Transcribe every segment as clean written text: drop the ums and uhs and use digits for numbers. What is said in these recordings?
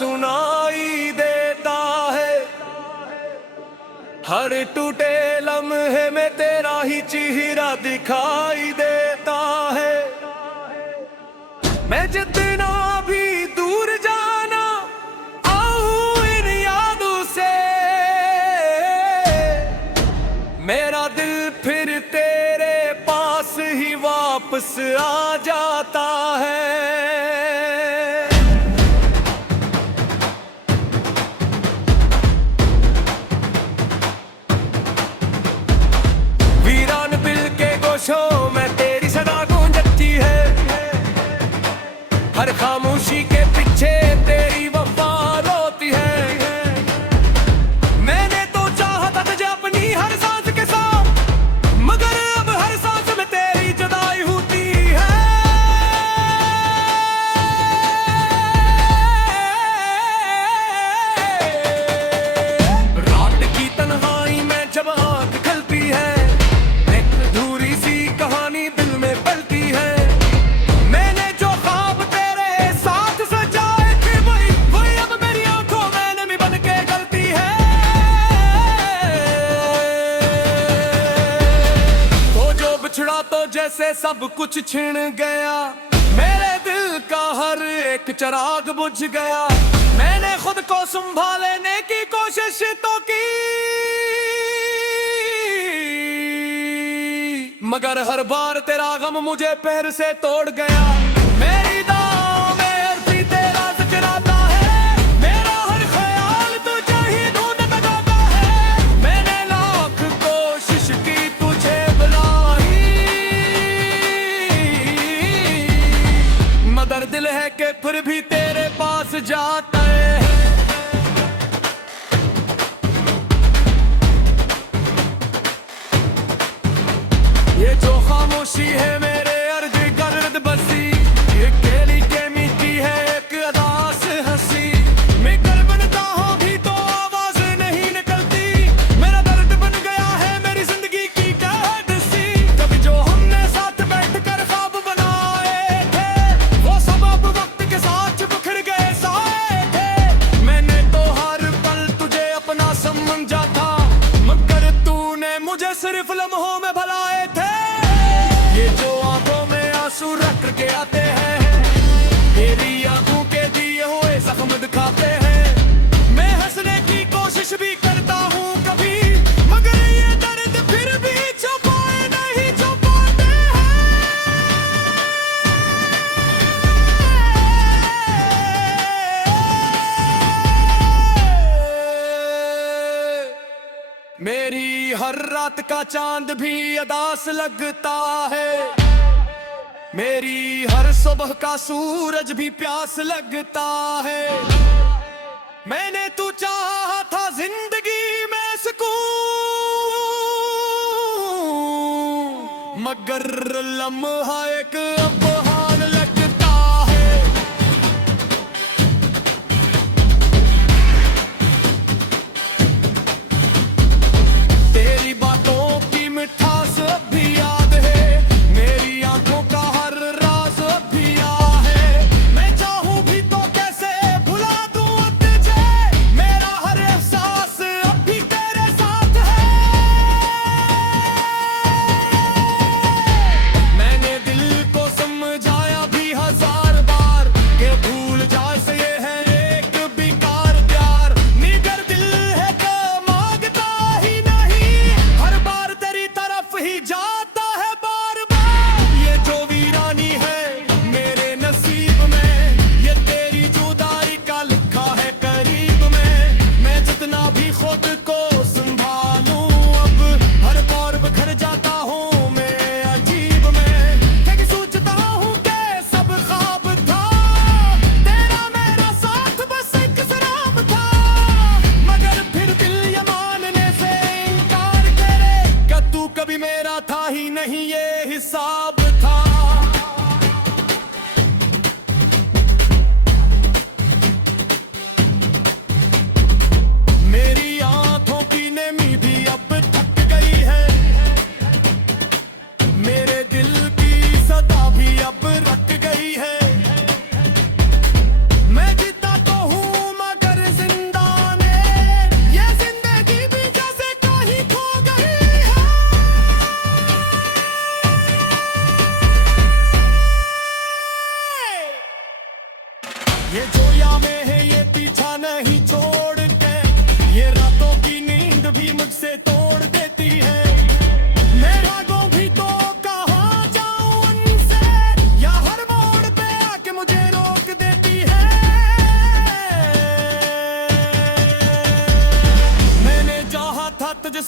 सुनाई देता है। हर टूटे लम्हे में तेरा ही चेहरा दिखाई देता है। मैं जितना भी दूर जाना आऊं इन यादों से, मेरा दिल फिर तेरे पास ही वापस आ जाता है। वीरान दिल के गोशों में तेरी सदा गूंजती है। हर खामोशी के पीछे तेरी वफा रोती है। मैंने तो चाहा था तुझे अपनी हर सांस के साथ, मगर अब हर सांस में तेरी जुदाई होती है। रात की तन्हाई में जब आँख खलती है, एक अधूरी सी कहानी दिल में पलती है। मैंने जो ख्वाब तेरे साथ सजाए थे, वही अब मेरी आंखों में नमी बन के गलती है। तो जो बिछड़ा तो जैसे सब कुछ छिन गया, मेरे दिल का हर एक चिराग बुझ गया। मैंने खुद को संभालने की कोशिश तो की, मगर हर बार तेरा गम मुझे पैर से तोड़ गया। मेरी दांव में अर्थी तेरा जिक्राता है, मेरा हर ख्याल तुझे ही ढूंढता जाता है। मैंने लाख कोशिश की तुझे बुलाई, मगर दिल है कि फिर भी तेरे पास जाता है। ये जो खामोशी है मेरे अर्ज गर्द बसी, ये केली के मिट्टी है एक अदास हंसी। मैं कर बनता हूँ भी तो आवाज नहीं निकलती, मेरा दर्द बन गया है मेरी जिंदगी की कैद सी। कभी जो हमने साथ बैठकर ख्वाब बनाए थे, वो सब अब वक्त के साथ बिखर गए साए थे। मैंने तो हर पल तुझे अपना समझा था, मगर तूने मुझे सिर्फ लम्हों में भुलाए थे। ये जो आंखों में आंसू रख के आते हैं, तेरी आंखों के दिए हुए जख्म दिखाते हैं। मैं हंसने की कोशिश भी करता हूँ कभी, मगर ये दर्द फिर भी छुपाए नहीं छुपाते हैं। मेरी हर रात का चांद भी अदास लगता है, मेरी हर सुबह का सूरज भी प्यास लगता है। मैंने तू चाहा था जिंदगी में सुकून, मगर लम्हा एक अपहार लगता है। तेरी बातों की मिठास अब भी याद है, मेरी आंखों का हर राज अब भी याद है। मैं चाहूं भी तो कैसे भुला दूं तुझे, मेरा हर एहसास अब भी तेरे साथ है। मैंने दिल को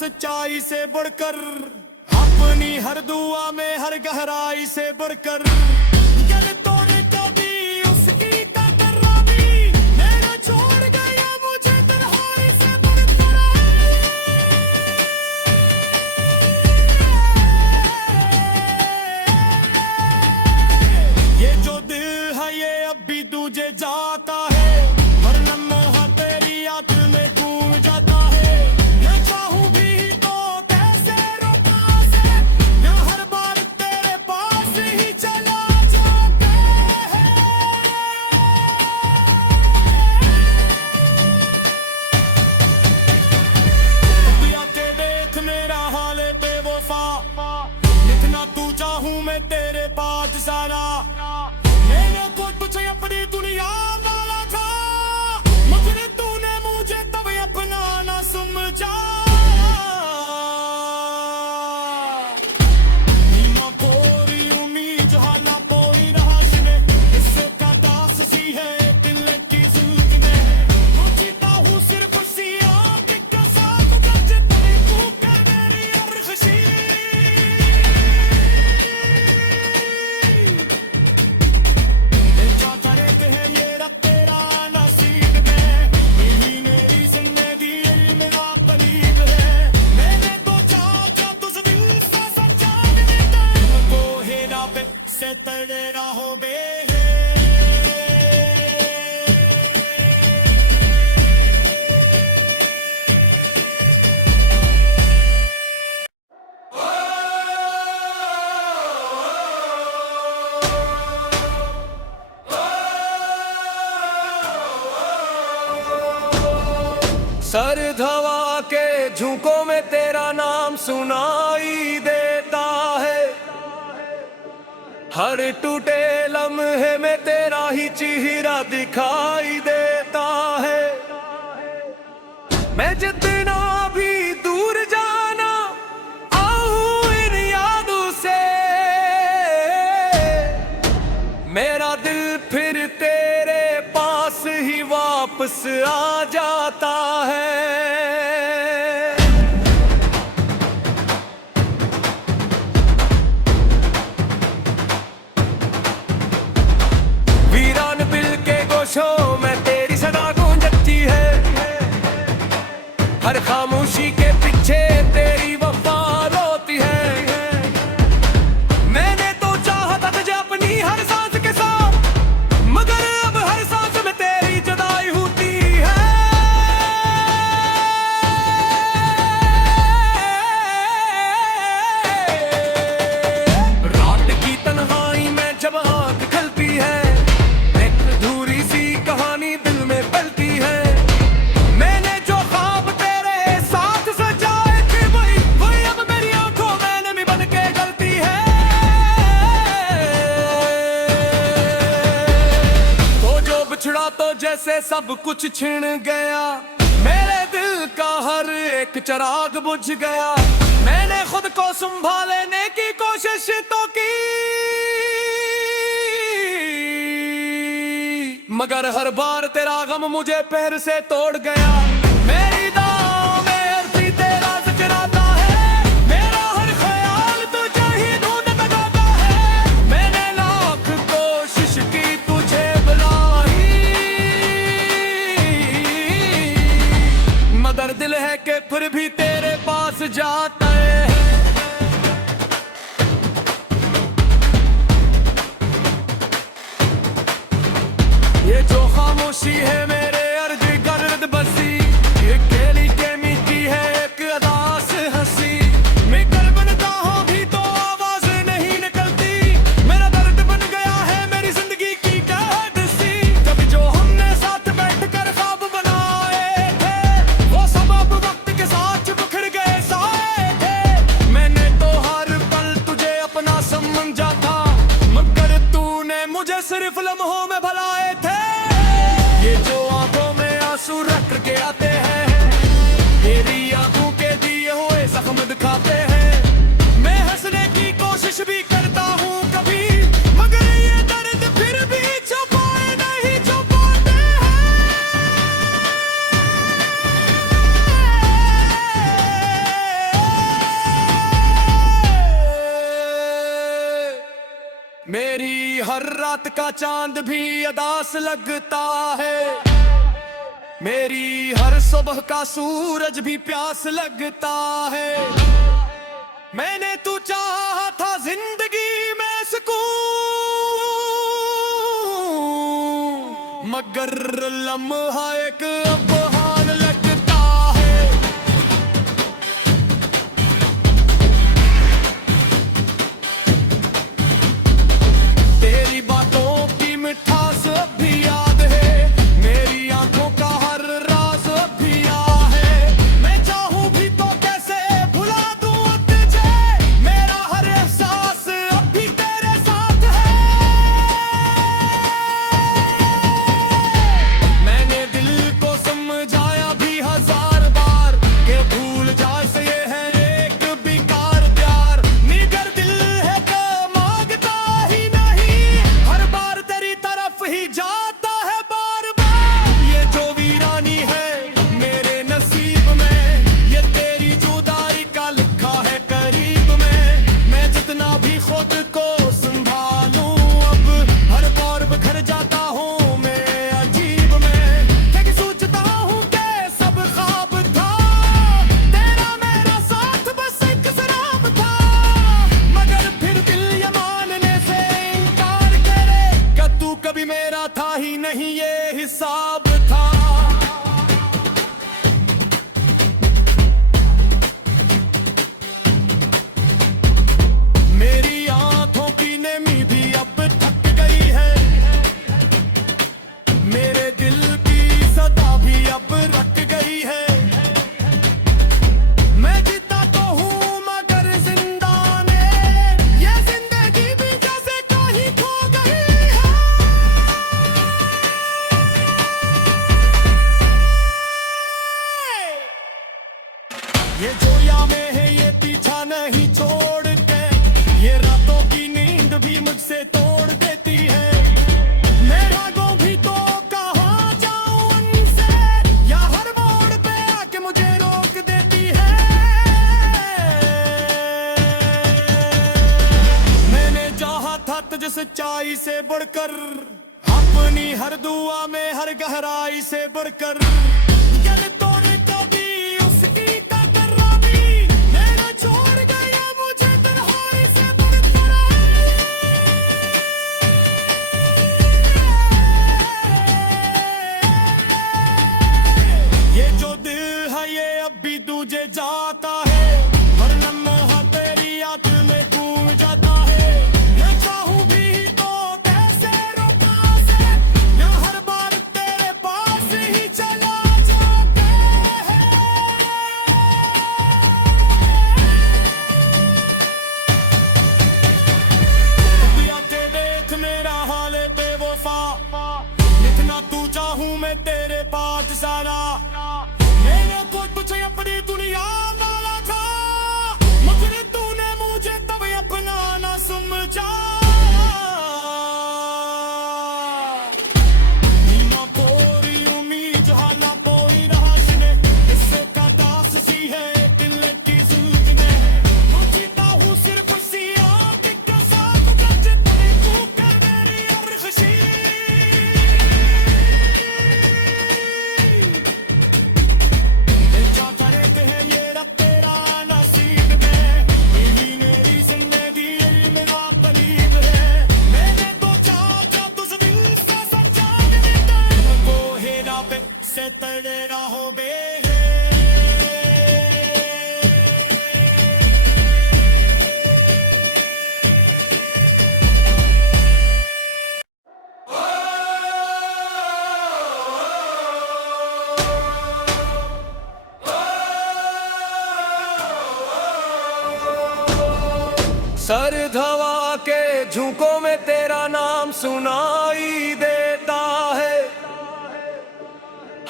सच्चाई से बढ़कर, अपनी हर दुआ में हर गहराई से बढ़कर, गल तोड़े कभी उसकी टकरावी, मेरा छोड़ गया मुझे तन्हाई से बढ़कर। ये जो दिल है ये अब भी तुझे जाता है, वरना मोह तेरी याद में गूंज जाता है। मैं चाहूं भी तो कैसे रोका से, मैं हर बार तेरे पास ही चला जाता है। अब आके देख मेरा हाल बेवफा, जितना तू चाहूं मैं तेरे पास सारा, मैंने खुद तुझे अपनी दुनिया वाला था, मगर तूने मुझे तब अपना ना समझा। नीना कोरी उम्मीद हाला कोई राश में, इससे का दास सी है दिल की जुल्फ में। मुझता हूँ सिर्फ सी आँख के साथ, जब तेरी तू कर मेरी अरखशी। तेरे राहों पे सर्द हवा के झोंकों में तेरा नाम सुनाई देता है, हर टूटे लम्हे में तेरा ही चेहरा दिखाई देता है। मैं जितना भी दूर जाना आऊं इन यादों से, मेरा दिल फिर तेरे पास ही वापस आ जाता है। में तेरी सदा गूंजती है, हर खामोशी के पीछे तेरी वफा रोती है। मैंने तो चाहा था तुझे अपनी हर सांस के साथ, मगर अब हर सांस में तेरी जुदाई होती है। रात की तन्हाई में जब आँख खलती है, कहानी दिल में पलती है। मैंने जो ख्वाब तेरे साथ सजाए थे, वही अब मेरी आंखों में नमी बन के गलती है। तो जो बिछड़ा तो जैसे सब कुछ छिन गया, मेरे दिल का हर एक चिराग बुझ गया। मैंने खुद को संभालने की कोशिश तो की, मगर हर बार तेरा गम मुझे पैर से तोड़ गया। मेरी दाव में अर्जी तेरा जिक्र आता है, मेरा हर ख्याल तुझे ही ढूंढता जाता है। मैंने लाख कोशिश की तुझे बुलाई, मगर दिल है कि फिर भी तेरे पास जाता है। ये जो खामोशी है मेरे अर्ज गर्द बसी, ये केली के मीठी है एक अदास हंसी। मैं कर बनता हूँ भी तो आवाज नहीं निकलती, मेरा दर्द बन गया है मेरी जिंदगी की कैद सी। कभी जो हमने साथ बैठकर ख्वाब बनाए थे, वो सब अब वक्त के साथ बिखर गए साए थे। मैंने तो हर पल तुझे अपना समझा था, मगर तूने मुझे सिर्फ लम्हों में भुलाए थे। ये जो रात का चांद भी अदास लगता है, मेरी हर सुबह का सूरज भी प्यास लगता है। मैंने तू चाहा था जिंदगी में सुकून, मगर लम्हा एक अबहान लगता है। तेरी बातों की मिठास अब भी याद है, मेरी आंखों का हर राज अब भी याद है। मैं चाहूं भी तो कैसे भुला दूं तुझे, मेरा हर एहसास अब भी तेरे साथ है। मैंने दिल को समझाया भी 1000 बार कि भूल जा से ये है एक बेकार प्यार। निगर दिल है तो मांगता ही नहीं, हर बार तेरी तरफ ही जाता है बार बार। ये जो वीरानी है मेरे नसीब में, ये तेरी जुदाई का लिखा है करीब में। मैं जितना भी खुद को संभालूं, अब हर बार बिखर जाता हूँ मैं अजीब में। लेकिन सोचता हूँ कि सब ख्वाब था, तेरा मेरा साथ बस एक शराब था। मगर फिर दिल ये मानने से इनकार करे कि तू कभी मेरा था ही नहीं, ये हिसाब था। मेरी आंखों की नमी भी अब थक गई है, मेरे दिल की सदा भी अब रट गई है। मैं जीता तो हूँ मगर जिंदा ने, ये जिंदगी भी जैसे कहीं खो गई है। ये जोया में है ये पीछा नहीं छोड़ के, ये रातों की नींद भी मुझसे तोड़ देती है। मैं भागूं भी तो कहाँ जाऊं उनसे, या हर मोड़ पे आके मुझे रोक देती है। मैंने चाहा था तुझे सच्चाई से बढ़कर, अपनी हर दुआ में हर गहराई से बढ़कर। दिल तोड़ कभी उसकी टकरावी, मैंने छोड़ गया मुझे तन्हाई से बढ़कर। ये जो दिल है ये अब भी तुझे जाता है, हर लम्हा तेरी याद में गूंज जाता है। मैं चाहूं भी तो कैसे रोका से, या हर बार तेरे पास ही चला जाता है। दिया के देख मेरा हाल बेवफा, जितना तू चाहूं मैं तेरे पास सारा। मैंने कोई तुझे अपनी दुनिया वाला था, मगर तूने मुझे तब अपना ना समझा। नीना कोरी उम्मीद हाला बोई रहसने, इससे का दास सी है दिल की सूझने। मुझीता हूँ सिर्फ सी आँख के साथ, जितनी तू कर मेरी और खुशी। क्या करते हैं ये रब तेरा नसीब में, यही मेरी जिंदगी इल्म ना बलीग है। मैंने तो चाहा तुझ दिल से सच्चा मिलता, वो हेरा पे से तड़े रहो बे। सर्द हवा के झोंकों में तेरा नाम सुनाई देता है,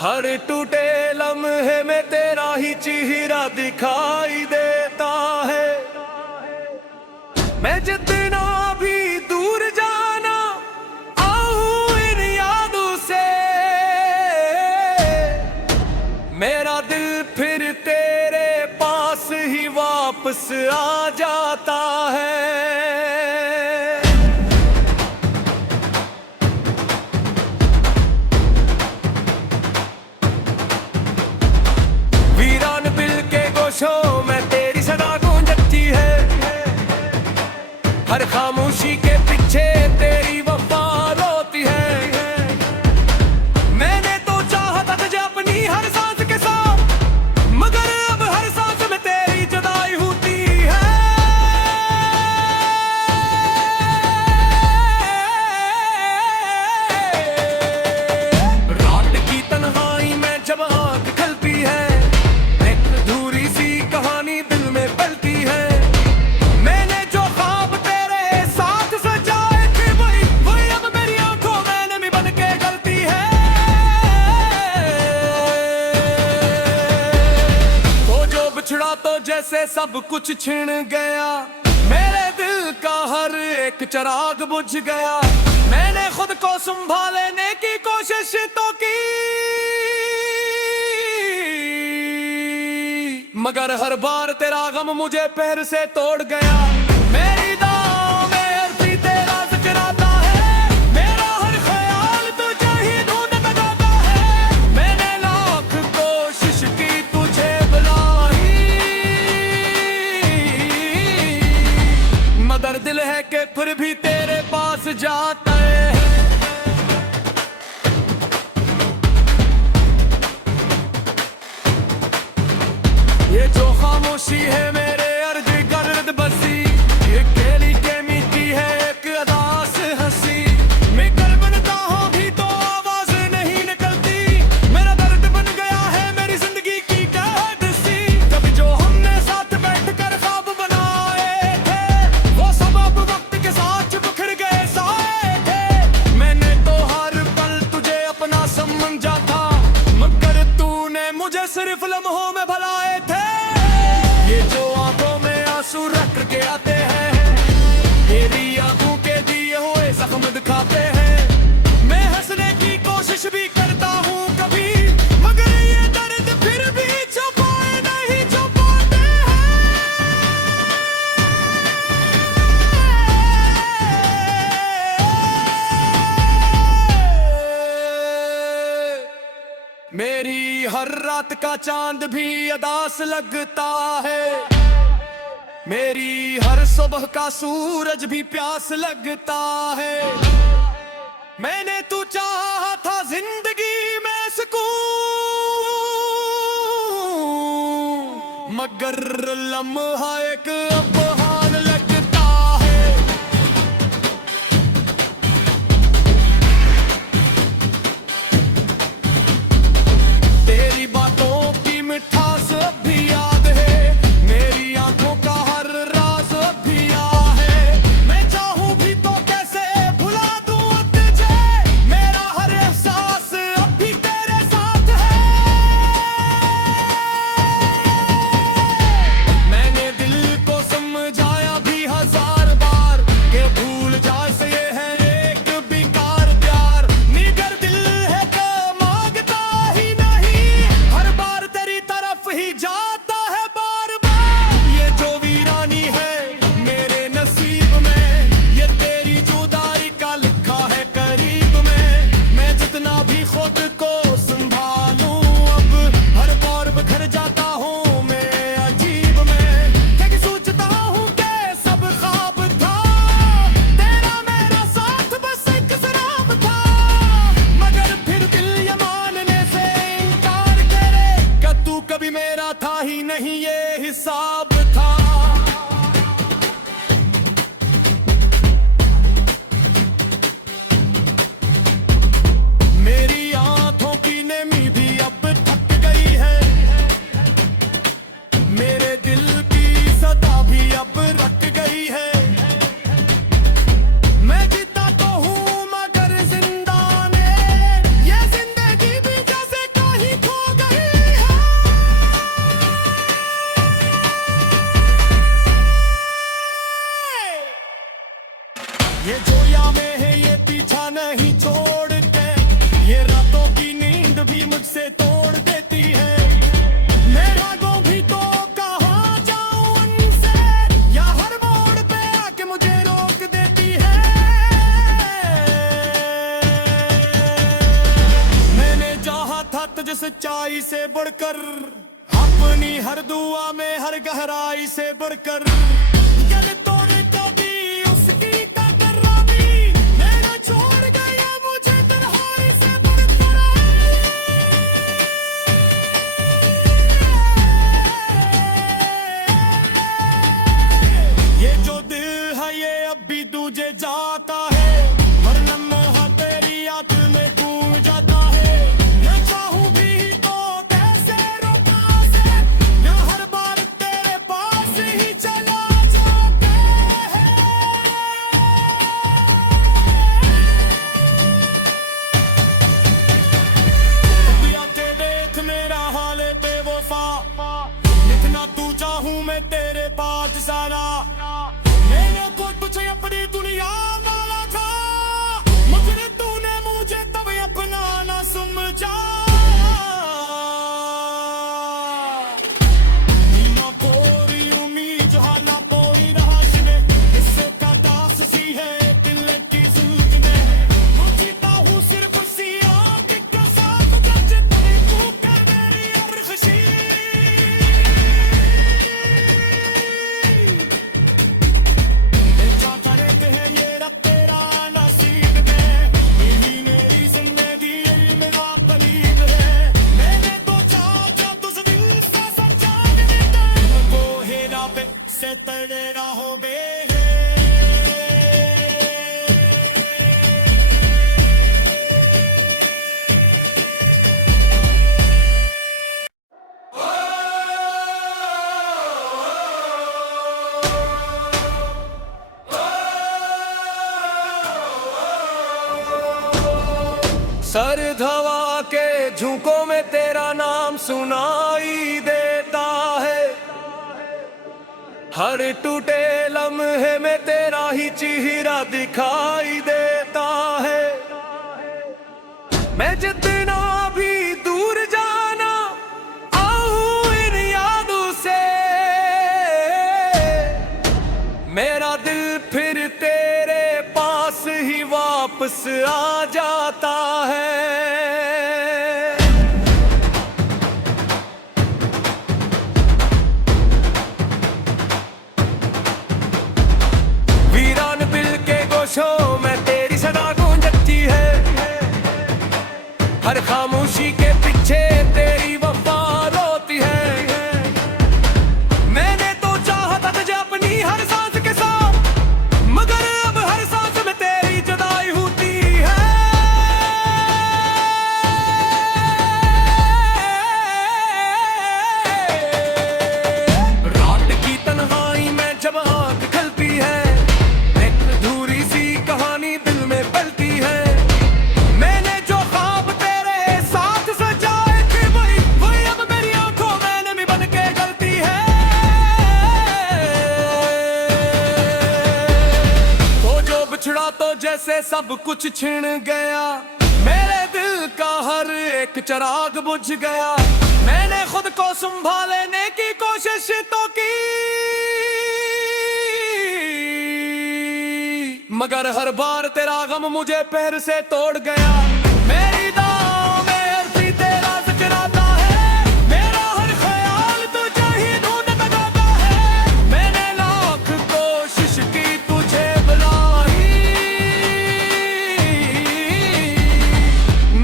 हर टूटे लम्हे में तेरा ही चेहरा दिखाई देता है। मैं जितना भी दूर जाना आऊं इन यादों से, मेरा दिल फिर तेरे पास ही वापस आ जाता है। खामोशों में तेरी सदा गूंजती है, हर खामोशी के पीछे तेरी वफा रोती है। मैंने तो चाहा था तुझे अपनी हर सांस के साथ, मगर अब हर सांस में तेरी जुदाई होती है। रात की तन्हाई में जब आँख खलती है, एक अधूरी सी कहानी दिल में पलती है। मैंने जो ख्वाब तेरे साथ सजाए थे, वही अब मेरी आंखों में नमी बन के गलती है। वो जो बिछड़ा तो जैसे सब कुछ छिन गया, मेरे दिल का हर एक चिराग बुझ गया। मैंने खुद को संभालने की कोशिश तो की, मगर हर बार तेरा गम मुझे पैर से तोड़ गया। मेरी दांव में अर्थी तेरा जिक्र आता है, मेरा हर ख्याल तुझे ही ढूंढता जाता है। मैंने लाख कोशिश की तुझे बुलाई, मगर दिल है कि फिर भी तेरे पास जाता है। ये जो खामोशी है मेरे अर्ज गर्द बसी, ये केली के मीठी है एक अदास हंसी। मैं कर बनता हूँ भी तो आवाज नहीं निकलती, मेरा दर्द बन गया है मेरी जिंदगी की कैद सी। कभी जो हमने साथ बैठकर ख्वाब बनाए थे, वो सब अब वक्त के साथ बिखर गए साए थे। मैंने तो हर पल तुझे अपना समझा था, मगर तूने मुझे सिर्फ लम्हों में भुलाए थे। ये जो आंखों में आंसू रख के आते हैं, तेरी आंखों के दिए हुए जख्म दिखाते हैं। मैं हंसने की कोशिश भी करता हूँ कभी, मगर ये दर्द फिर भी छुपाए नहीं छुपाते हैं। मेरी हर रात का चांद भी अदास लगता है, मेरी हर सुबह का सूरज भी प्यास लगता है। मैंने तू चाहा था जिंदगी में सुकून, मगर लम्हा एक अपहान लगता है। तेरी बातों की मिठास अब भी याद है, मेरी आंखों का हर राज अब भी याद है। मैं चाहूं भी तो कैसे भुला दूं तुझे, मेरा हर एहसास अब भी तेरे साथ है। मैंने दिल को समझाया भी हजार बार कि भूल जा से ये है एक बेकार प्यार। निगर दिल है तो मांगता ही नहीं, हर बार तेरी तरफ ही जाता है बार बार। ये जो वीरानी है मेरे नसीब में, ये तेरी जुदाई का लिखा है करीब में। मैं जितना भी खुद को संभालूं, अब हर बार बिखर जाता हूँ मैं अजीब में। क्या सोचता हूँ कि सब ख्वाब था, तेरा मेरा साथ बस एक शराब था। मगर फिर दिल ये मानने से इनकार करे कि तू कभी मेरा था ही नहीं, ये हिसाब था। मेरी आंखों की नमी भी अब थक गई है, मेरे दिल की सदा भी अब रट गई है। मैं जीता तो हूँ मगर जिंदा ने, ये जिंदगी भी जैसे कहीं खो गई है। ये जोया में है ये पीछा नहीं छोड़ के, ये रातों की नींद भी मुझसे तोड़ देती है। मैं रागों भी तो कहाँ जाऊं उनसे, या हर मोड़ पे आके मुझे रोक देती है। मैंने चाहा था तुझे सच्चाई से बढ़कर, अपनी हर दुआ में हर गहराई से बढ़कर गले तोड़े तो भी उसकी टकरानी मेरा छोड़ गया मुझे तन्हाई से बढ़कर ये जो दिल है ये अब भी तुझे जाता है हर लम्हा तेरी याद में गूंज जाता है मैं चाहूं भी तो कैसे रोका से मैं हर बार तेरे पास ही चला जाता है अब आके देख मेरा हाल है बेवफा इतना तू चाहूं मैं तेरे पास जाना मैंने खुद तुझे अपनी दुनिया वाला था मगर तूने मुझे तब अपना ना समझा नीना कोरी उम्मीद हाला कोई राश में इससे का दास सी है दिल की सूझ में मुझीता हूँ सिर्फ सी आँख के साथ जब तेरी तू कर मेरी अरखशी से तड़े रहोगे सर्द हवा के झोंकों में तेरा नाम सुनाई देता है हर टूटे लम्हे में तेरा ही चेहरा दिखाई देता है मैं जितना भी दूर जाना आऊं इन यादों से मेरा दिल फिर तेरे पास ही वापस आ जाता है में तेरी सदा गूंजती है हर खामोशी के पीछे तेरी वफा रोती है मैंने तो चाहा था तुझे अपनी हर सांस के साथ मगर अब हर सांस में तेरी जुदाई होती है रात की तन्हाई में जब आँख खलती है कहानी दिल में पलती है मैंने जो ख्वाब तेरे साथ सजाए थे वही अब मेरी आंखों में नमी बन के गलती है तो जो बिछड़ा तो जैसे सब कुछ छिन गया मेरे दिल का हर एक चिराग बुझ गया मैंने खुद को संभालने की कोशिश तो की मगर हर बार तेरा गम मुझे पैर से तोड़ गया मेरी दाव में अर्जी तेरा जिक्राता है मेरा हर ख्याल तुझे ही ढूंढता जाता है मैंने लाख कोशिश की तुझे बुलाई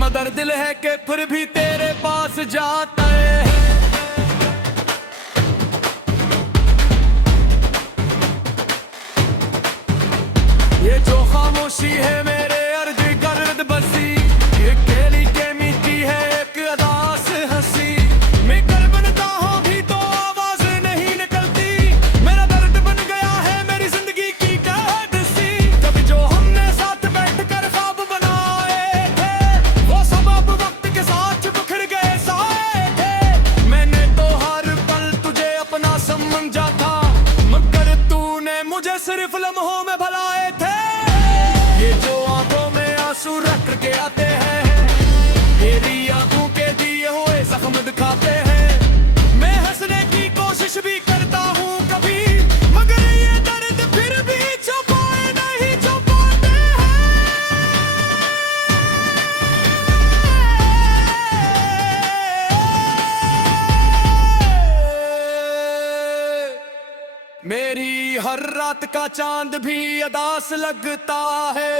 मगर दिल है कि फिर भी तेरे पास जाता है ये जो खामोशी है मेरे अर्ज गर्द बसी ये केली के मीठी है एक अदास हंसी मैं कर बनता हूँ भी तो आवाज नहीं निकलती मेरा दर्द बन गया है मेरी जिंदगी की कैद सी कभी जो हमने साथ बैठकर ख्वाब बनाए थे वो सब अब वक्त के साथ बिखर गए साए थे मैंने तो हर पल तुझे अपना समझा था मगर तूने मुझे सिर्फ लम्हों में भलाए थे ये जो आंखों में आंसू रख के आते हैं मेरी आंखों के दिए हुए जख्म दिखाते हैं मैं हंसने की कोशिश भी करता हूँ कभी मगर ये दर्द फिर भी छुपाए नहीं छुपाते हैं हर रात का चांद भी अदास लगता है,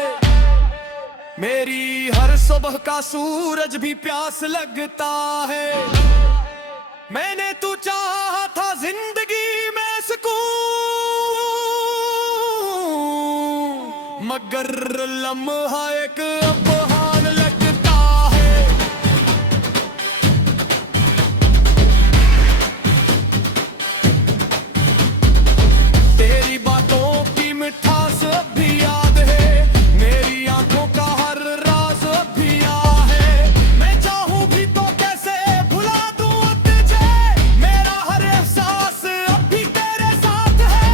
मेरी हर सुबह का सूरज भी प्यास लगता है। मैंने तू चाहा था जिंदगी में सुकून, मगर लम्हा एक अपहान लगता है। तेरी बातों की मिठास अब भी याद है, मेरी आंखों का हर राज अब भी यहाँ है। मैं चाहूं भी तो कैसे भुला दूं तुझे, मेरा हर एहसास अब भी तेरे साथ है।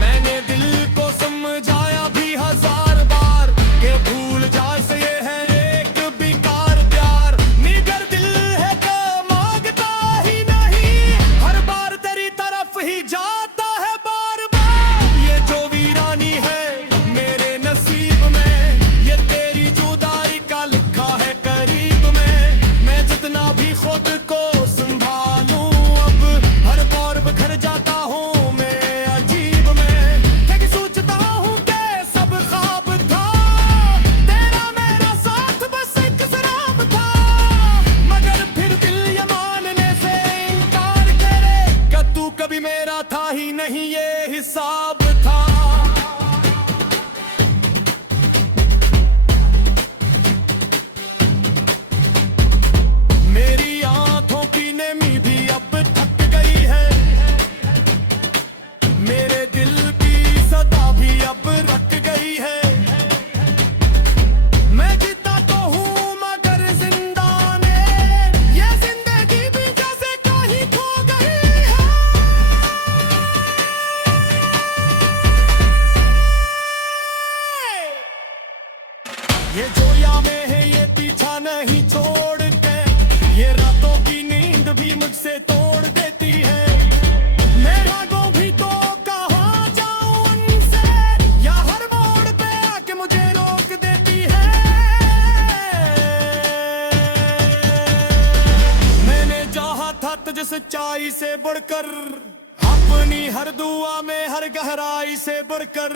मैंने दिल को समझाया भी 1000 बार कि भूल जा से ये है एक बेकार प्यार। निगर दिल है तो मांगता ही नहीं, हर बार तेरी तरफ ही जाता है बार बार। ये जो वीरानी है मेरे नसीब में, ये तेरी जुदाई का लिखा है करीब में। मैं जितना भी खुद को संभालूं, अब हर दौर बिखर जाता हूँ मैं अजीब में। क्या सोचता हूँ कि सब ख्वाब था, तेरा मेरा साथ बस एक शराब था। मगर फिर दिल ये मानने से इनकार करे कि तू कभी मेरा था ही नहीं, ये हिसाब था। मेरी आंखों की नमी भी अब थक गई है, मेरे दिल की सदा भी अब रट गई है। मैं जीता तो हूँ मगर जिंदा ने, ये जिंदगी भी जैसे कहीं खो गई है। ये जोया में है ये पीछा नहीं छोड़ के, ये रातों की नींद भी मुझसे तोड़ देती है। मैं भागूं भी तो कहाँ जाऊं उनसे, या हर मोड़ पे आके मुझे रोक देती है। मैंने चाहा था तुझे सच्चाई से बढ़कर, अपनी हर दुआ में हर गहराई से बढ़कर।